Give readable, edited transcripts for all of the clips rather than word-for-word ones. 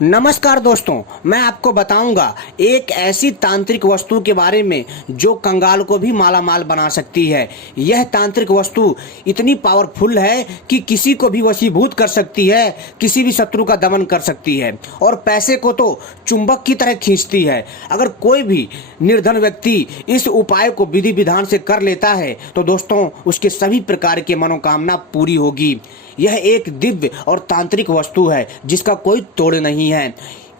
नमस्कार दोस्तों, मैं आपको बताऊंगा एक ऐसी तांत्रिक वस्तु के बारे में जो कंगाल को भी मालामाल बना सकती है। यह तांत्रिक वस्तु इतनी पावरफुल है कि किसी को भी वशीभूत कर सकती है, किसी भी शत्रु का दमन कर सकती है और पैसे को तो चुंबक की तरह खींचती है। अगर कोई भी निर्धन व्यक्ति इस उपाय को विधि विधान से कर लेता है तो दोस्तों उसके सभी प्रकार की मनोकामना पूरी होगी। यह एक दिव्य और तांत्रिक वस्तु है जिसका कोई तोड़ नहीं है।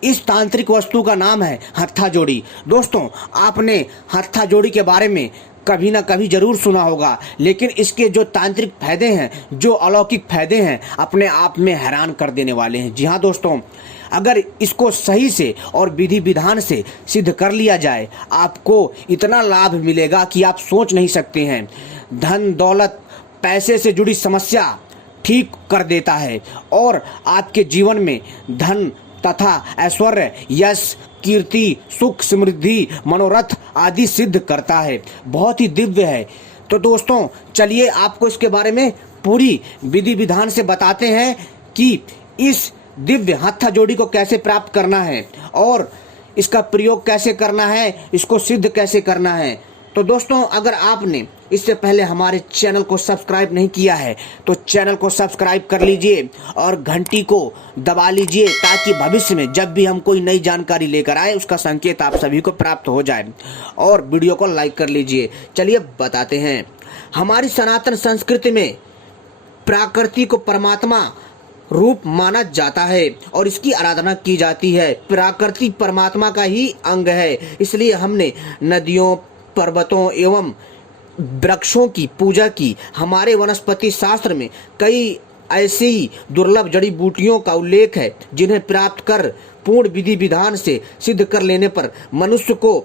इस तांत्रिक वस्तु का नाम है हत्था जोड़ी। दोस्तों, आपने हत्था जोड़ी के बारे में कभी ना कभी जरूर सुना होगा, लेकिन इसके जो तांत्रिक फायदे हैं, जो अलौकिक फायदे हैं, अपने आप में हैरान कर देने वाले हैं। जी हाँ दोस्तों, अगर इसको सही से और विधि विधान से सिद्ध कर लिया जाए, आपको इतना लाभ मिलेगा कि आप सोच नहीं सकते हैं। धन दौलत, पैसे से जुड़ी समस्या ठीक कर देता है और आपके जीवन में धन तथा ऐश्वर्य, यश, कीर्ति, सुख, समृद्धि, मनोरथ आदि सिद्ध करता है। बहुत ही दिव्य है। तो दोस्तों चलिए आपको इसके बारे में पूरी विधि विधान से बताते हैं कि इस दिव्य हत्था जोड़ी को कैसे प्राप्त करना है और इसका प्रयोग कैसे करना है, इसको सिद्ध कैसे करना है। तो दोस्तों, अगर आपने इससे पहले हमारे चैनल को सब्सक्राइब नहीं किया है तो चैनल को सब्सक्राइब कर लीजिए और घंटी को दबा लीजिए ताकि भविष्य में जब भी हम कोई नई जानकारी लेकर आए उसका संकेत आप सभी को प्राप्त हो जाए। और वीडियो को लाइक कर लीजिए। चलिए बताते हैं। हमारी सनातन संस्कृति में प्रकृति को परमात्मा रूप माना जाता है और इसकी आराधना की जाती है। प्रकृति परमात्मा का ही अंग है, इसलिए हमने नदियों, पर्वतों एवं वृक्षों की पूजा की। हमारे वनस्पति शास्त्र में कई ऐसी दुर्लभ जड़ी बूटियों का उल्लेख है जिन्हें प्राप्त कर पूर्ण विधि विधान से सिद्ध कर लेने पर मनुष्य को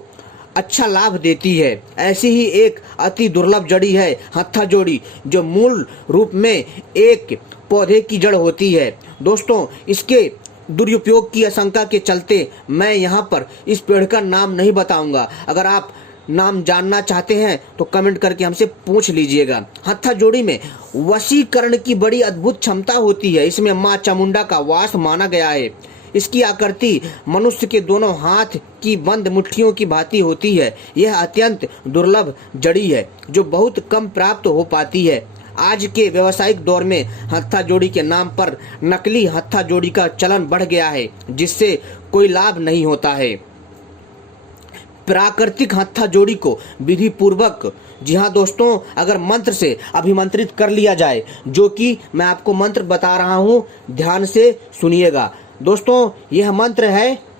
अच्छा लाभ देती है। ऐसी ही एक अति दुर्लभ जड़ी है हत्था जोड़ी, जो मूल रूप में एक पौधे की जड़ होती है। दोस्तों, इसके दुरुपयोग की आशंका के चलते मैं यहाँ पर इस पेड़ का नाम नहीं बताऊंगा। अगर आप नाम जानना चाहते हैं तो कमेंट करके हमसे पूछ लीजिएगा। हत्था जोड़ी में वशीकरण की बड़ी अद्भुत क्षमता होती है। इसमें मां चामुंडा का वास माना गया है। इसकी आकृति मनुष्य के दोनों हाथ की बंद मुट्ठियों की भांति होती है। यह अत्यंत दुर्लभ जड़ी है जो बहुत कम प्राप्त हो पाती है। आज के व्यावसायिक दौर में हत्था जोड़ी के नाम पर नकली हत्था जोड़ी का चलन बढ़ गया है जिससे कोई लाभ नहीं होता है। प्राकृतिक हत्था जोड़ी को विधि पूर्वक, जी हाँ दोस्तों, अगर मंत्र से अभिमंत्रित कर लिया जाए, जो कि मैं आपको मंत्र बता रहा हूँ, ध्यान से सुनिएगा। दोस्तों, यह मंत्र है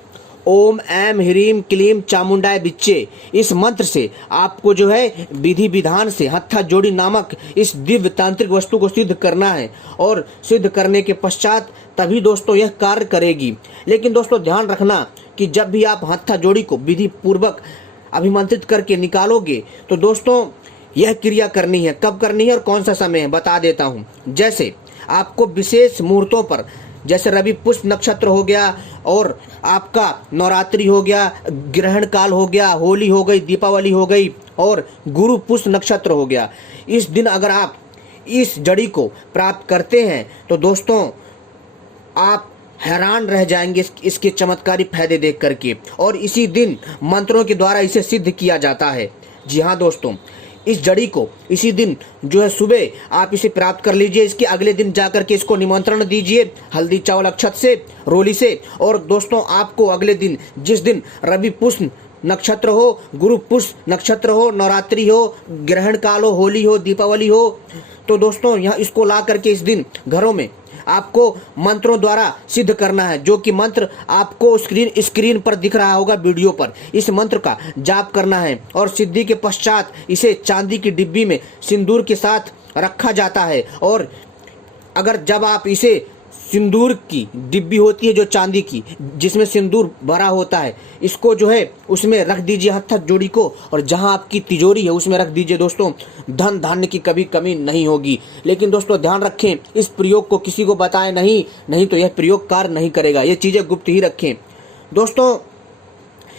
ओम ऐम ह्रीम क्लीम चामुंडाय बिच्चे। इस मंत्र से आपको जो है विधि विधान से हत्था जोड़ी नामक इस दिव्य तांत्रिक वस्तु को सिद्ध करना है और सिद्ध करने के पश्चात तभी दोस्तों यह कार्य करेगी। लेकिन दोस्तों ध्यान रखना कि जब भी आप हत्था जोड़ी को विधि पूर्वक अभिमंत्रित करके निकालोगे तो दोस्तों यह क्रिया करनी है। कब करनी है और कौन सा समय है बता देता हूँ। जैसे आपको विशेष मुहूर्तों पर, जैसे रवि पुष्प नक्षत्र हो गया और आपका नवरात्रि हो गया, ग्रहण काल हो गया, होली हो गई, दीपावली हो गई और गुरु पुष्प नक्षत्र हो गया, इस दिन अगर आप इस जड़ी को प्राप्त करते हैं तो दोस्तों आप हैरान रह जाएंगे इसके चमत्कारी फायदे देख करके। और इसी दिन मंत्रों के द्वारा इसे सिद्ध किया जाता है। जी हाँ दोस्तों, इस जड़ी को इसी दिन जो है सुबह आप इसे प्राप्त कर लीजिए। इसके अगले दिन जाकर के इसको निमंत्रण दीजिए हल्दी चावल अक्षत से, रोली से। और दोस्तों आपको अगले दिन, जिस दिन रवि पुष्प नक्षत्र हो, गुरु पुष्प नक्षत्र हो, नवरात्रि हो, ग्रहण काल हो, होली हो, दीपावली हो, तो दोस्तों यहाँ इसको ला करके इस दिन घरों में आपको मंत्रों द्वारा सिद्ध करना है, जो कि मंत्र आपको स्क्रीन पर दिख रहा होगा वीडियो पर। इस मंत्र का जाप करना है और सिद्धि के पश्चात इसे चांदी की डिब्बी में सिंदूर के साथ रखा जाता है। और अगर जब आप इसे, सिंदूर की डिब्बी होती है जो चांदी की, जिसमें सिंदूर भरा होता है, इसको जो है उसमें रख दीजिए हत्था जोड़ी को, और जहां आपकी तिजोरी है उसमें रख दीजिए। दोस्तों धन धान्य की कभी कमी नहीं होगी। लेकिन दोस्तों ध्यान रखें, इस प्रयोग को किसी को बताएं नहीं तो यह प्रयोग कार्य नहीं करेगा। ये चीजें गुप्त ही रखें। दोस्तों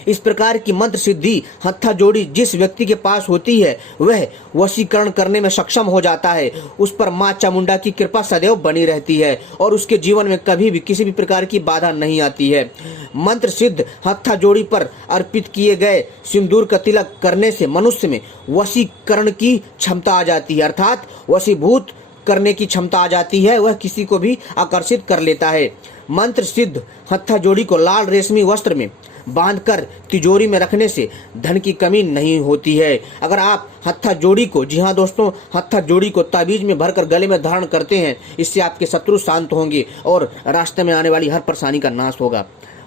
इस प्रकार की मंत्र सिद्धि हत्था जोड़ी जिस व्यक्ति के पास होती है वह वशीकरण करने में सक्षम हो जाता है। उस पर मां चामुंडा की कृपा सदैव बनी रहती है और उसके जीवन में कभी भी किसी भी प्रकार की बाधा नहीं आती है। मंत्र सिद्ध हत्था जोड़ी पर अर्पित किए गए सिंदूर का तिलक करने से मनुष्य में वशीकरण की क्षमता आ जाती है, अर्थात वशीभूत करने की क्षमता आ जाती है। वह किसी को भी आकर्षित कर लेता है। मंत्र सिद्ध हत्था जोड़ी को लाल रेशमी वस्त्र में बांधकर तिजोरी में रखने से धन की कमी नहीं होती है। अगर आप हत्था जोड़ी को, जी हाँ दोस्तों, हत्था जोड़ी को ताबीज में भरकर गले में धारण करते हैं, इससे आपके शत्रु शांत होंगे और रास्ते में आने वाली हर परेशानी का नाश होगा।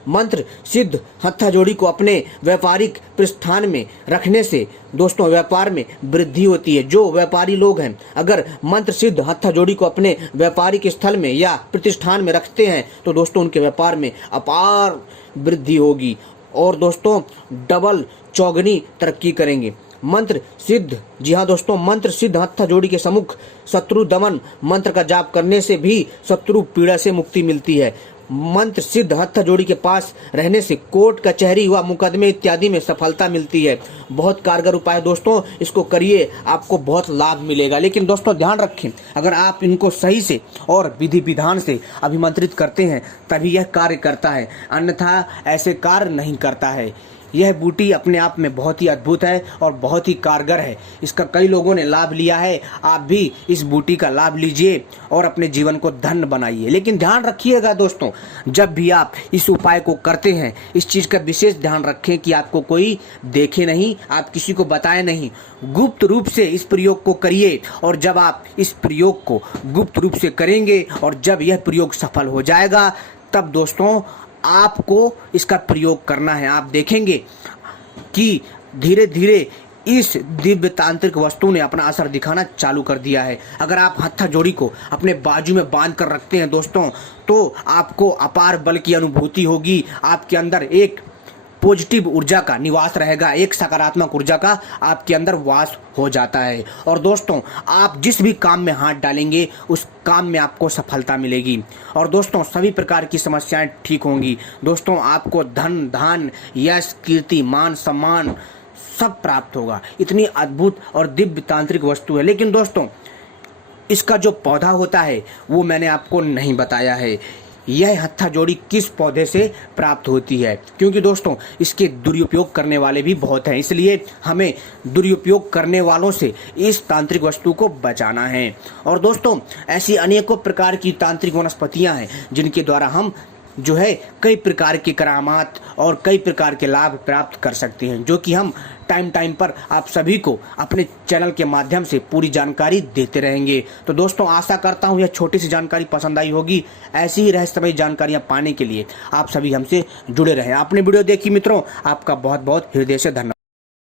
मंत्र सिद्ध हत्था जोड़ी को अपने व्यापारिक प्रतिष्ठान में रखने से दोस्तों व्यापार में वृद्धि होती है। जो व्यापारी लोग हैं अगर मंत्र सिद्ध हत्था जोड़ी को अपने व्यापारिक स्थल में या प्रतिष्ठान में रखते हैं तो दोस्तों उनके व्यापार में अपार वृद्धि होगी और दोस्तों डबल चौगनी तरक्की करेंगे। मंत्र सिद्ध, जी हाँ दोस्तों, मंत्र सिद्ध हत्था जोड़ी के सम्मुख शत्रु दमन मंत्र का जाप करने से भी शत्रु पीड़ा से मुक्ति मिलती है। मंत्र सिद्ध हत्था जोड़ी के पास रहने से कोर्ट कचहरी व मुकदमे इत्यादि में सफलता मिलती है। बहुत कारगर उपाय दोस्तों, इसको करिए, आपको बहुत लाभ मिलेगा। लेकिन दोस्तों ध्यान रखें, अगर आप इनको सही से और विधि विधान से अभिमंत्रित करते हैं तभी यह कार्य करता है, अन्यथा ऐसे कार्य नहीं करता है। यह बूटी अपने आप में बहुत ही अद्भुत है और बहुत ही कारगर है। इसका कई लोगों ने लाभ लिया है। आप भी इस बूटी का लाभ लीजिए और अपने जीवन को धन्य बनाइए। लेकिन ध्यान रखिएगा दोस्तों, जब भी आप इस उपाय को करते हैं इस चीज़ का विशेष ध्यान रखें कि आपको कोई देखे नहीं, आप किसी को बताए नहीं। गुप्त रूप से इस प्रयोग को करिए और जब आप इस प्रयोग को गुप्त रूप से करेंगे और जब यह प्रयोग सफल हो जाएगा तब दोस्तों आपको इसका प्रयोग करना है। आप देखेंगे कि धीरे धीरे इस दिव्य तांत्रिक वस्तु ने अपना असर दिखाना चालू कर दिया है। अगर आप हत्था जोड़ी को अपने बाजू में बांध कर रखते हैं दोस्तों तो आपको अपार बल की अनुभूति होगी। आपके अंदर एक पॉजिटिव ऊर्जा का निवास रहेगा, एक सकारात्मक ऊर्जा का आपके अंदर वास हो जाता है। और दोस्तों आप जिस भी काम में हाथ डालेंगे उस काम में आपको सफलता मिलेगी और दोस्तों सभी प्रकार की समस्याएं ठीक होंगी। दोस्तों आपको धन धान यश कीर्ति मान सम्मान सब प्राप्त होगा। इतनी अद्भुत और दिव्य तांत्रिक वस्तु है। लेकिन दोस्तों इसका जो पौधा होता है वो मैंने आपको नहीं बताया है। यह हत्था जोड़ी किस पौधे से प्राप्त होती है, क्योंकि दोस्तों इसके दुरुपयोग करने वाले भी बहुत हैं, इसलिए हमें दुरुपयोग करने वालों से इस तांत्रिक वस्तु को बचाना है। और दोस्तों ऐसी अनेकों प्रकार की तांत्रिक वनस्पतियां हैं जिनके द्वारा हम जो है कई प्रकार की करामात और कई प्रकार के लाभ प्राप्त कर सकते हैं, जो कि हम टाइम पर आप सभी को अपने चैनल के माध्यम से पूरी जानकारी देते रहेंगे। तो दोस्तों आशा करता हूँ यह छोटी सी जानकारी पसंद आई होगी। ऐसी ही रहस्यमयी जानकारियाँ पाने के लिए आप सभी हमसे जुड़े रहें। आपने वीडियो देखी मित्रों, आपका बहुत बहुत हृदय से धन्यवाद।